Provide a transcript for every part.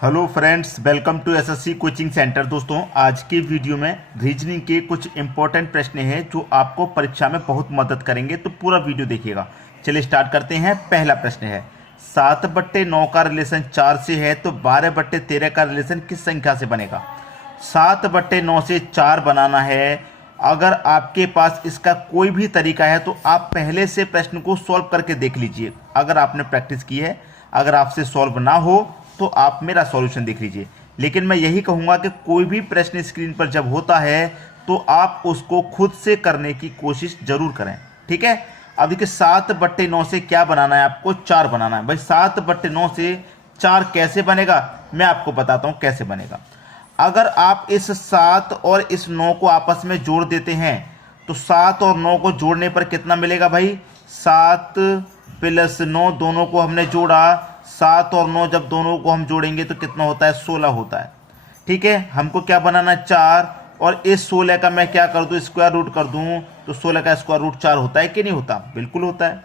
Hello friends, welcome to SSC coaching centre. दोस्तों, आज के वीडियो में रीजनिंग के कुछ इंपॉर्टेंट प्रश्न हैं जो आपको परीक्षा में बहुत मदद करेंगे, तो पूरा वीडियो देखिएगा। चलिए स्टार्ट करते हैं। पहला प्रश्न है 7/9 का रिलेशन 4 से है तो 12/13 का रिलेशन किस संख्या से बनेगा। 7/9 से 4 बनाना है। अगर आपके पास इसका कोई भी तरीका है तो आप पहले से प्रश्न को सॉल्व करके देख लीजिए। अगर आपने प्रैक्टिस की है, अगर आपसे सॉल्व ना हो तो आप मेरा सॉल्यूशन देख लीजिए। लेकिन मैं यही कहूँगा कि कोई भी प्रश्न स्क्रीन पर जब होता है तो आप उसको खुद से करने की कोशिश जरूर करें, ठीक है। अब देखिए 7/9 से क्या बनाना है, आपको 4 बनाना है। भाई 7/9 से 4 कैसे बनेगा, मैं आपको बताता हूँ कैसे बनेगा। अगर आप इस 7 और इस 9 को आपस में जोड़ देते हैं तो 7 और 9 को जोड़ने पर कितना मिलेगा भाई। 7 + 9 दोनों को हमने जोड़ा, 7 और 9 जब दोनों को हम जोड़ेंगे तो कितना होता है, 16 होता है, ठीक है। हमको क्या बनाना है, 4, और इस 16 का मैं क्या कर दूं, स्क्वायर रूट कर दूं, तो 16 का स्क्वायर रूट 4 होता है कि नहीं होता, बिल्कुल होता है।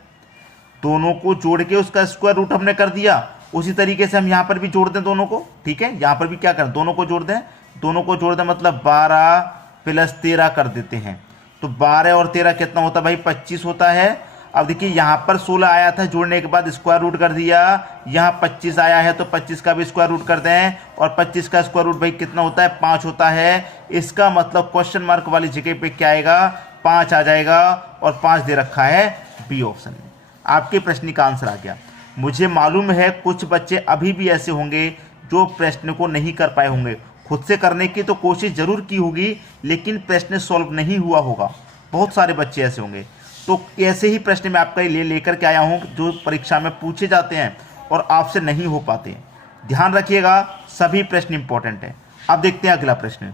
दोनों को जोड़ के उसका स्क्वायर रूट हमने कर दिया। उसी तरीके से हम यहाँ पर भी जोड़ दें दोनों को, ठीक है। यहाँ पर भी क्या करें, दोनों को जोड़ दें। दोनों को जोड़ दें मतलब 12 + 13 कर देते हैं। तो 12 और 13 कितना होता है भाई, 25 होता है। अब देखिए यहाँ पर 16 आया था, जोड़ने के बाद स्क्वायर रूट कर दिया। यहाँ 25 आया है तो 25 का भी स्क्वायर रूट कर दें, और 25 का स्क्वायर रूट भाई कितना होता है, 5 होता है। इसका मतलब क्वेश्चन मार्क वाली जगह पे क्या आएगा, 5 आ जाएगा, और 5 दे रखा है बी ऑप्शन में। आपके प्रश्न का आंसर आ गया। मुझे मालूम है कुछ बच्चे अभी भी ऐसे होंगे जो प्रश्न को नहीं कर पाए होंगे। खुद से करने की तो कोशिश जरूर की होगी, लेकिन प्रश्न सॉल्व नहीं हुआ होगा। बहुत सारे बच्चे ऐसे होंगे। तो ऐसे ही प्रश्न मैं आपके लिए लेकर के आया हूं जो परीक्षा में पूछे जाते हैं और आपसे नहीं हो पाते हैं। ध्यान रखिएगा, सभी प्रश्न इंपॉर्टेंट हैं। अब देखते हैं अगला प्रश्न।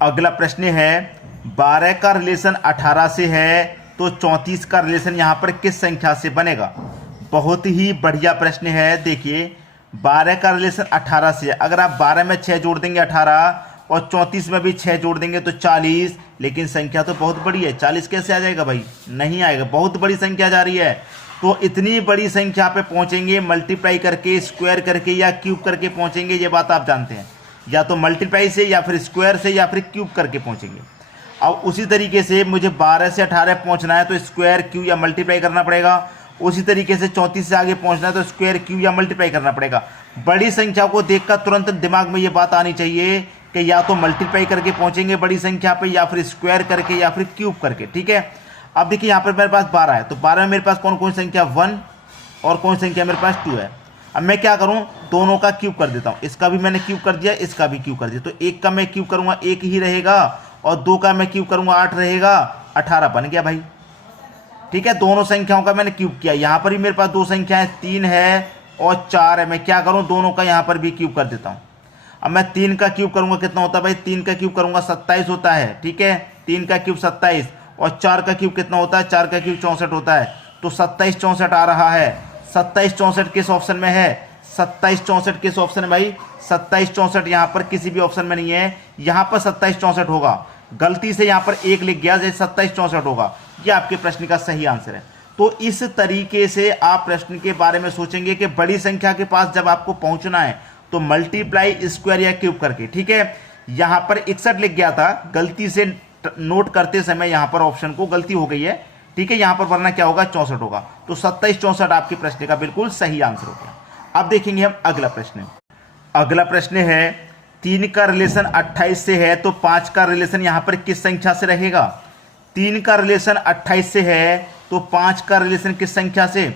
अगला प्रश्न है 12 का रिलेशन 18 से है तो 34 का रिलेशन यहां पर किस संख्या से बनेगा। बहुत ही बढ़िया प्रश्न है। देखिए 12 का रिलेशन 18 से है। अगर आप 12 में 6 जोड़ देंगे 18, और 34 में भी 6 जोड़ देंगे तो 40। लेकिन संख्या तो बहुत बड़ी है, 40 कैसे आ जाएगा भाई, नहीं आएगा, बहुत बड़ी संख्या जा रही है। तो इतनी बड़ी संख्या पे पहुंचेंगे मल्टीप्लाई करके, स्क्वायर करके या क्यूब करके पहुंचेंगे, ये बात आप जानते हैं। या तो मल्टीप्लाई से या फिर स्क्वायर से या फिर क्यूब करके पहुंचेंगे। अब उसी तरीके से मुझे 12 से 18 पहुंचना है तो स्क्वायर, क्यूब या मल्टीप्लाई करना पड़ेगा। उसी तरीके से 34 से आगे पहुंचना है तो स्क्वायर, क्यूब या मल्टीप्लाई करना पड़ेगा। बड़ी संख्या को देखकर तुरंत दिमाग में ये बात आनी चाहिए कि या तो मल्टीप्लाई करके पहुंचेंगे बड़ी संख्या पे, या फिर स्क्वायर करके, या फिर क्यूब करके, ठीक है। अब देखिए यहाँ पर मेरे पास 12 है, तो 12 में मेरे पास कौन कौन संख्या 1 और कौन संख्या मेरे पास 2 है। अब मैं क्या करूं, दोनों का क्यूब कर देता हूं। इसका भी मैंने क्यूब कर दिया, इसका भी क्यूब कर दिया। तो एक का मैं क्यूब करूंगा 1 ही रहेगा, और 2 का मैं क्यूब करूंगा 8 रहेगा, 18 बन गया भाई, ठीक है। दोनों संख्याओं का मैंने क्यूब किया। यहाँ पर भी मेरे पास 2 संख्याएं 3 है और 4 है। मैं क्या करूं, दोनों का यहाँ पर भी क्यूब कर देता हूँ। अब मैं 3 का क्यूब करूंगा, कितना होता है भाई, 3 का क्यूब करूंगा 27 होता है, ठीक है। 3 का क्यूब 27, और 4 का क्यूब कितना होता है, 4 का क्यूब 64 होता है। तो 27 64 आ रहा है। 27 64 किस ऑप्शन में है, 27 64 किस ऑप्शन में भाई, 27 64 यहाँ पर किसी भी ऑप्शन में नहीं है। यहाँ पर 27 64 होगा। गलती से यहाँ पर 1 लिख गया, जैसे 27 64 होगा। यह आपके प्रश्न का सही आंसर है। तो इस तरीके से आप प्रश्न के बारे में सोचेंगे कि बड़ी संख्या के पास जब आपको पहुंचना है तो मल्टीप्लाई, स्क्वायर या क्यूब करके, ठीक है। यहां पर 61 लिख गया था, गलती से नोट करते समय यहां पर ऑप्शन को गलती हो गई है, ठीक है। यहां पर वरना क्या होगा, 64 होगा। तो 27 64 आपके प्रश्न का बिल्कुल सही आंसर हो गया। अब देखेंगे हम अगला प्रश्न। अगला प्रश्न है 3 का रिलेशन 28 से है तो 5 का रिलेशन यहां पर किस संख्या से रहेगा। 3 का रिलेशन 28 से है तो 5 का रिलेशन किस संख्या से।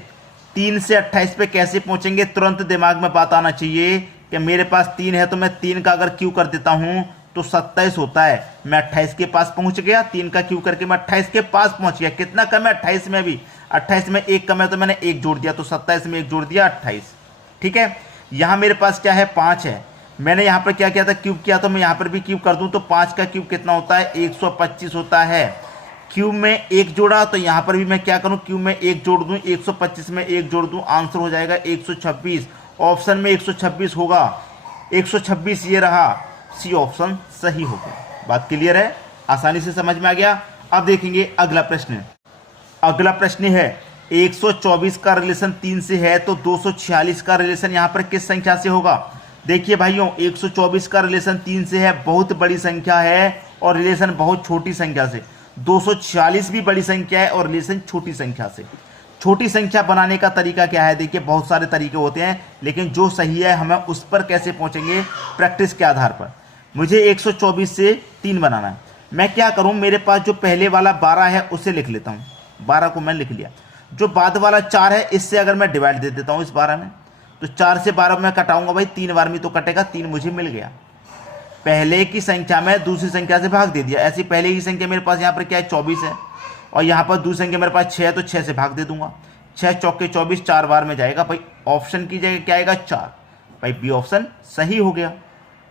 3 से 28 पे कैसे पहुंचेंगे, तुरंत दिमाग में बात आना चाहिए कि मेरे पास 3 है तो मैं 3 का अगर क्यूब कर देता हूं तो 27 होता है। मैं 28 के पास पहुंच गया, 3 का क्यूब करके मैं 28 के पास पहुंच गया। कितना कम है, 28 में भी, 28 में 1 कम है तो मैंने 1 जोड़ दिया, तो 27 में 1 जोड़ दिया, 28, ठीक है। यहां मेरे पास क्या है, 5 है। मैंने यहां पर क्या किया था, क्यूब किया, तो मैं यहां पर भी क्यूब कर दूं तो 5 का क्यूब कितना होता है, 125 होता है। क्यूब में 1 जोड़ा तो यहां पर भी मैं क्या करूं, क्यूब में 1 जोड़ दूं, 125 में 1 जोड़ दूं, आंसर हो जाएगा 126। ऑप्शन में 126 होगा, 126 ये रहा, सी ऑप्शन सही हो गया। बात क्लियर है, आसानी से समझ में आ गया। अब देखेंगे अगला प्रश्न। अगला प्रश्न है 124 का रिलेशन 3 से है तो 246 का रिलेशन यहां पर किस संख्या से होगा। देखिए भाइयों 124 का रिलेशन 3 से है, बहुत बड़ी संख्या है, और रिलेशन बहुत छोटी संख्या से। 246 भी बड़ी संख्या है और रिलेशन छोटी संख्या से। छोटी संख्या बनाने का तरीका क्या है? देखिए बहुत सारे तरीके होते हैं, लेकिन जो सही है हमें उस पर कैसे पहुंचेंगे, प्रैक्टिस के आधार पर। मुझे 124 से 3 बनाना है। मैं क्या करूं, मेरे पास जो पहले वाला 12 है उसे लिख लेता हूं, 12 को मैं लिख लिया। जो बाद वाला 4 है इससे अगर मैं डिवाइड दे देता हूं इस 12 में, तो 4 से 12 में कटाऊंगा भाई, 3 बार में तो कटेगा, 3 मुझे मिल गया। पहले की संख्या में दूसरी संख्या से भाग दे दिया। ऐसी पहले की संख्या मेरे पास यहाँ पर क्या है, 24 है, और यहाँ पर दूसरी संख्या मेरे पास 6 है, तो 6 से भाग दे दूंगा। 6 चौके 24, 4 बार में जाएगा भाई, ऑप्शन की जगह क्या आएगा, 4। भाई बी ऑप्शन सही हो गया।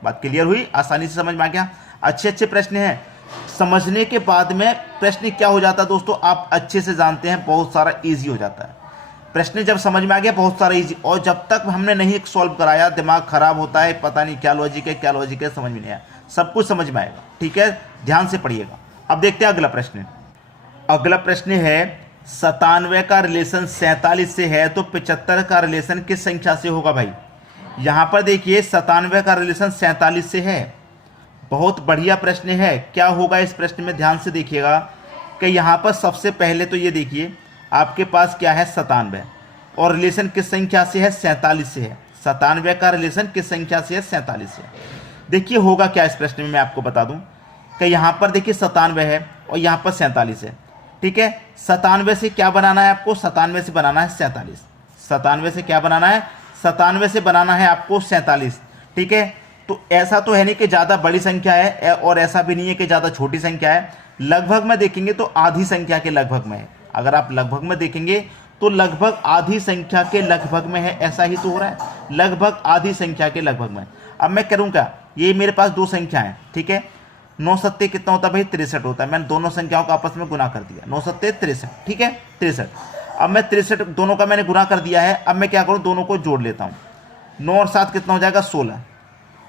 बात क्लियर हुई, आसानी से समझ में आ गया। अच्छे अच्छे प्रश्न हैं, समझने के बाद में प्रश्न क्या हो जाता है दोस्तों, आप अच्छे से जानते हैं, बहुत सारा इजी हो जाता है। प्रश्न जब समझ में आ गया बहुत सारा इजी, और जब तक हमने नहीं सॉल्व कराया दिमाग खराब होता है, पता नहीं क्या लॉजिक है क्या लॉजिक है, समझ में नहीं आया। सब कुछ समझ में आएगा, ठीक है, ध्यान से पढ़िएगा। अब देखते हैं अगला प्रश्न। अगला प्रश्न है 97 का रिलेशन 47 से है, तो 75 का रिलेशन किस संख्या से होगा भाई? यहां पर देखिए 97 का रिलेशन 47 से है, बहुत बढ़िया प्रश्न है। क्या होगा इस प्रश्न में, ध्यान से देखिएगा कि यहां पर सबसे पहले तो ये देखिए आपके पास क्या है, 97, और रिलेशन किस संख्या से है, 47 से है। 97 का रिलेशन किस संख्या से है, 47 से। देखिए होगा क्या इस प्रश्न में, मैं आपको बता दूं कि यहां पर देखिए 97 है और यहां पर 47 है, ठीक है। 97 से क्या बनाना है आपको, 97 से बनाना है 47। 97 से क्या बनाना है, 97 से बनाना है आपको 47, ठीक है। तो ऐसा तो है नहीं कि ज़्यादा बड़ी संख्या है, और ऐसा भी नहीं है कि ज़्यादा छोटी संख्या है। लगभग में देखेंगे तो आधी संख्या के लगभग में है। अगर आप लगभग में देखेंगे तो लगभग आधी संख्या के लगभग में है, ऐसा ही तो हो रहा है, लगभग आधी संख्या के लगभग में। अब मैं करूँ क्या, ये मेरे पास दो संख्या है, ठीक है। 9 सत्ते कितना होता है भाई, 63 होता है। मैंने दोनों संख्याओं का आपस में गुना कर दिया, 9 सत्ते 63, ठीक है, 63। अब मैं 63 दोनों का मैंने गुना कर दिया है। अब मैं क्या करूँ, दोनों को जोड़ लेता हूँ। 9 और 7 कितना हो जाएगा, 16।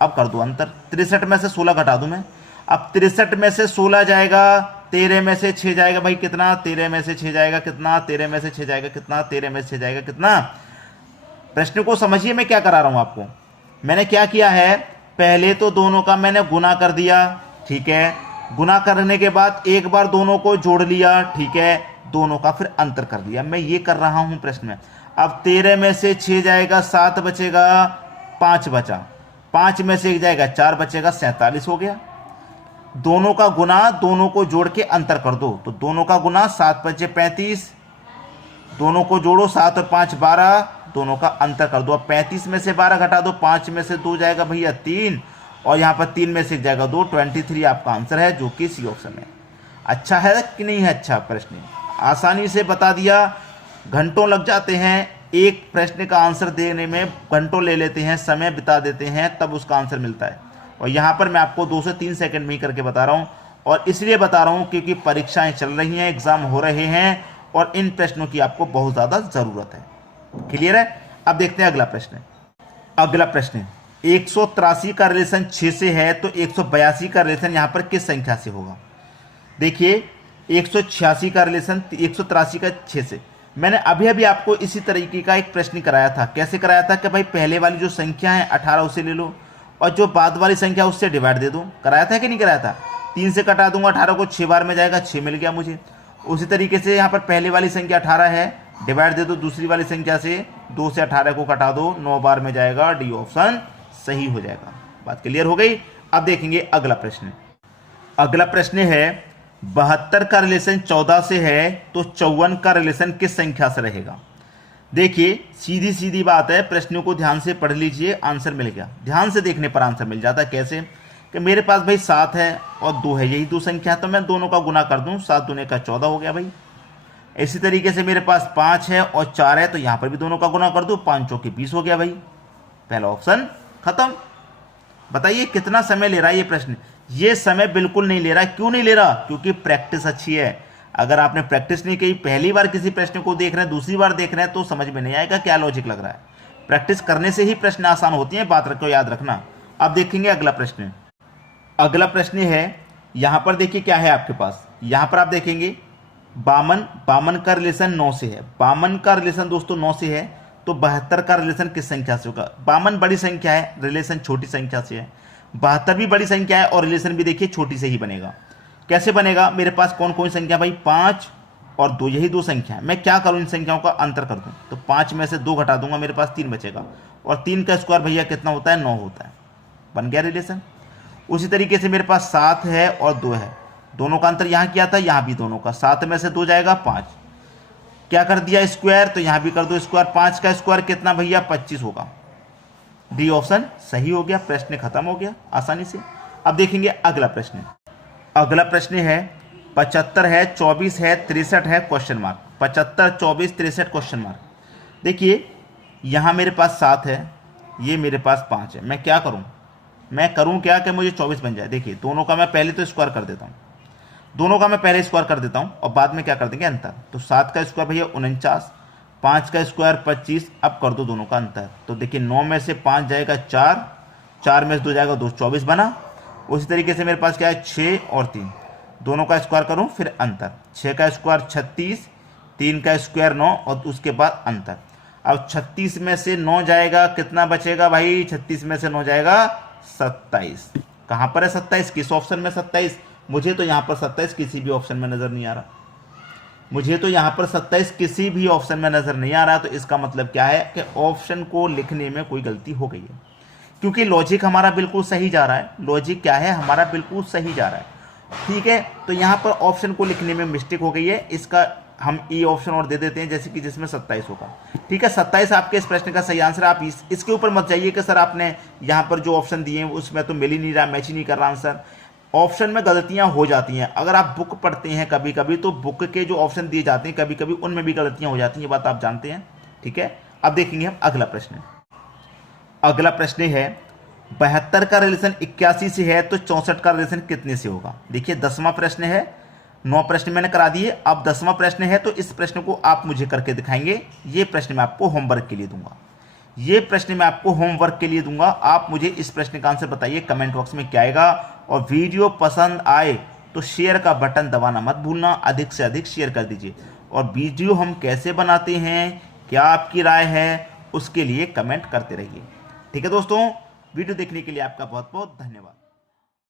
अब कर दो अंतर, 63 में से 16 घटा दूं मैं। अब 63 में से 16 जाएगा, 13 में से 6 जाएगा भाई, कितना, 13 में से 6 जाएगा कितना, 13 में से 6 जाएगा कितना, 13 में से 6 जाएगा कितना। प्रश्न को समझिए मैं क्या करा रहा हूं आपको। मैंने क्या किया है, पहले तो दोनों का मैंने गुना कर दिया, ठीक है। गुना करने के बाद एक बार दोनों को जोड़ लिया, ठीक है, दोनों का फिर अंतर कर दिया। मैं ये कर रहा हूं प्रश्न में। अब 13 में से 6 जाएगा, 7 बचेगा, 5 बचा, 5 में से 1 जाएगा, 4 बचेगा, 47 हो गया। दोनों का गुना, दोनों को जोड़ के अंतर कर दो, तो दोनों का गुना 7 बचे 35, दोनों को जोड़ो 7 और 5 12, दोनों का अंतर कर दो। अब 35 में से 12 घटा दो, 5 में से 2 जाएगा भैया 3, और यहाँ पर 3 में से 1 जाएगा 2, 23 आपका आंसर है, जो कि सी ऑप्शन है। अच्छा है कि नहीं है? अच्छा प्रश्न, आसानी से बता दिया। घंटों लग जाते हैं एक प्रश्न का आंसर देने में, घंटों ले लेते हैं, समय बिता देते हैं, तब उसका आंसर मिलता है। और यहाँ पर मैं आपको 2 से 3 सेकंड में ही करके बता रहा हूँ, और इसलिए बता रहा हूँ क्योंकि परीक्षाएं चल रही हैं, एग्जाम हो रहे हैं, और इन प्रश्नों की आपको बहुत ज़्यादा ज़रूरत है। क्लियर है? अब देखते हैं अगला प्रश्न। अगला प्रश्न, 183 का रिलेशन 6 से है, तो 182 का रिलेशन यहाँ पर किस संख्या से होगा? देखिए 186 का रिलेशन 183 का 6 से। मैंने अभी अभी आपको इसी तरीके का एक प्रश्न कराया था। कैसे कराया था कि भाई पहले वाली जो संख्या है 18 उसे ले लो, और जो बाद वाली संख्या उससे डिवाइड दे दो। कराया था कि नहीं कराया था? 3 से कटा दूंगा, 18 को 6 बार में जाएगा, 6 मिल गया मुझे। उसी तरीके से यहाँ पर पहले वाली संख्या 18 है, डिवाइड दे दो दूसरी वाली संख्या से, 2 से 18 को कटा दो, 9 बार में जाएगा, डी ऑप्शन सही हो जाएगा। बात क्लियर हो गई? अब देखेंगे अगला प्रश्न। अगला प्रश्न है 72 का रिलेशन 14 से है, तो 54 का रिलेशन किस संख्या से रहेगा? देखिए सीधी सीधी बात है, प्रश्नों को ध्यान से पढ़ लीजिए, आंसर मिल गया। ध्यान से देखने पर आंसर मिल जाता है। कैसे कि मेरे पास भाई 7 है और 2 है, यही 2 संख्या, तो मैं दोनों का गुना कर दूं, 7 दूने का 14 हो गया भाई। इसी तरीके से मेरे पास 5 है और 4 है, तो यहाँ पर भी दोनों का गुना कर दूं, 5 चौके 20 हो गया भाई। पहला ऑप्शन खत्म। बताइए कितना समय ले रहा है ये प्रश्न? ये समय बिल्कुल नहीं ले रहा। क्यों नहीं ले रहा? क्योंकि प्रैक्टिस अच्छी है। अगर आपने प्रैक्टिस नहीं की, पहली बार किसी प्रश्न को देख रहे हैं, दूसरी बार देख रहे हैं, तो समझ में नहीं आएगा क्या लॉजिक लग रहा है। प्रैक्टिस करने से ही प्रश्न आसान होती है, बात को याद रखना। अब देखेंगे अगला प्रश्न। अगला प्रश्न है, यहां पर देखिए क्या है आपके पास। यहां पर आप देखेंगे 52 का रिलेशन 9 से है। 52 का रिलेशन दोस्तों 9 से है, तो 72 का रिलेशन किस संख्या से होगा? 52 बड़ी संख्या है, रिलेशन छोटी संख्या से है। 72 भी बड़ी संख्या है और रिलेशन भी देखिए छोटी से ही बनेगा। कैसे बनेगा? मेरे पास कौन कौन सी संख्या भाई? 5 और 2, यही 2 संख्या है। मैं क्या करूं, इन संख्याओं का अंतर कर दूं, तो 5 में से 2 घटा दूंगा, मेरे पास 3 बचेगा। और 3 का स्क्वायर भैया कितना होता है? 9 होता है। बन गया रिलेशन। उसी तरीके से मेरे पास 7 है और 2 है, दोनों का अंतर यहाँ किया था, यहाँ भी दोनों का। 7 में से 2 जाएगा 5, क्या कर दिया स्क्वायर, तो यहाँ भी कर दो स्क्वायर। 5 का स्क्वायर कितना भैया? 25 होगा। डी ऑप्शन सही हो गया, प्रश्न खत्म हो गया आसानी से। अब देखेंगे अगला प्रश्न। अगला प्रश्न है 75 है, 24 है, 63 है, क्वेश्चन मार्क। 75, 24, 63 question mark. देखिए यहाँ मेरे पास 7 है, ये मेरे पास 5 है। मैं क्या करूँ? मैं करूँ क्या कि मुझे 24 बन जाए। देखिए दोनों का मैं पहले तो स्क्वायर कर देता हूँ, दोनों का मैं पहले स्क्वायर कर देता हूँ और बाद में क्या कर देंगे? अंतर। तो 7 का स्क्वायर भैया 49, 5 का स्क्वायर 25। अब कर दो दोनों का अंतर, तो देखिए 9 में से 5 जाएगा 4, 4 में से 2 जाएगा 2, 24 बना। उसी तरीके से मेरे पास क्या है? 6 और 3, दोनों का स्क्वायर करूँ फिर अंतर। 6 का स्क्वायर 36, 3 का स्क्वायर 9 और उसके बाद अंतर। अब 36 में से 9 जाएगा, कितना बचेगा भाई? 36 में से 9 जाएगा 27। कहाँ पर है 27? किस ऑप्शन में 27? मुझे तो यहाँ पर 27 किसी भी ऑप्शन में नजर नहीं आ रहा। मुझे तो यहाँ पर 27 किसी भी ऑप्शन में नजर नहीं आ रहा। तो इसका मतलब क्या है कि ऑप्शन को लिखने में कोई गलती हो गई है, क्योंकि लॉजिक हमारा बिल्कुल सही जा रहा है। लॉजिक क्या है? हमारा बिल्कुल सही जा रहा है, ठीक है। तो यहाँ पर ऑप्शन को लिखने में मिस्टेक हो गई है। इसका हम ई ऑप्शन और दे देते हैं, जैसे कि जिसमें 27 होगा, ठीक है। 27 आपके इस प्रश्न का सही आंसर। आप इसके ऊपर मत जाइए कि सर आपने यहाँ पर जो ऑप्शन दिए हैं उसमें तो मिल ही नहीं रहा, मैच ही नहीं कर रहा आंसर। ऑप्शन में गलतियां हो जाती हैं। अगर आप बुक पढ़ते हैं कभी कभी, तो बुक के जो ऑप्शन दिए जाते हैं कभी कभी उनमें भी गलतियां हो जाती हैं, ये बात आप जानते हैं, ठीक है। अब देखेंगे हम अगला प्रश्न। अगला प्रश्न है 72 का रिलेशन 81 से है, तो 64 का रिलेशन कितने से होगा? देखिए 10वां प्रश्न है, 9 प्रश्न मैंने करा दिए, अब 10वां प्रश्न है। तो इस प्रश्न को आप मुझे करके दिखाएंगे। ये प्रश्न मैं आपको होमवर्क के लिए दूंगा, ये प्रश्न मैं आपको होमवर्क के लिए दूंगा। आप मुझे इस प्रश्न का आंसर बताइए कमेंट बॉक्स में क्या आएगा। और वीडियो पसंद आए तो शेयर का बटन दबाना मत भूलना, अधिक से अधिक शेयर कर दीजिए। और वीडियो हम कैसे बनाते हैं, क्या आपकी राय है, उसके लिए कमेंट करते रहिए, ठीक है दोस्तों। वीडियो देखने के लिए आपका बहुत बहुत धन्यवाद।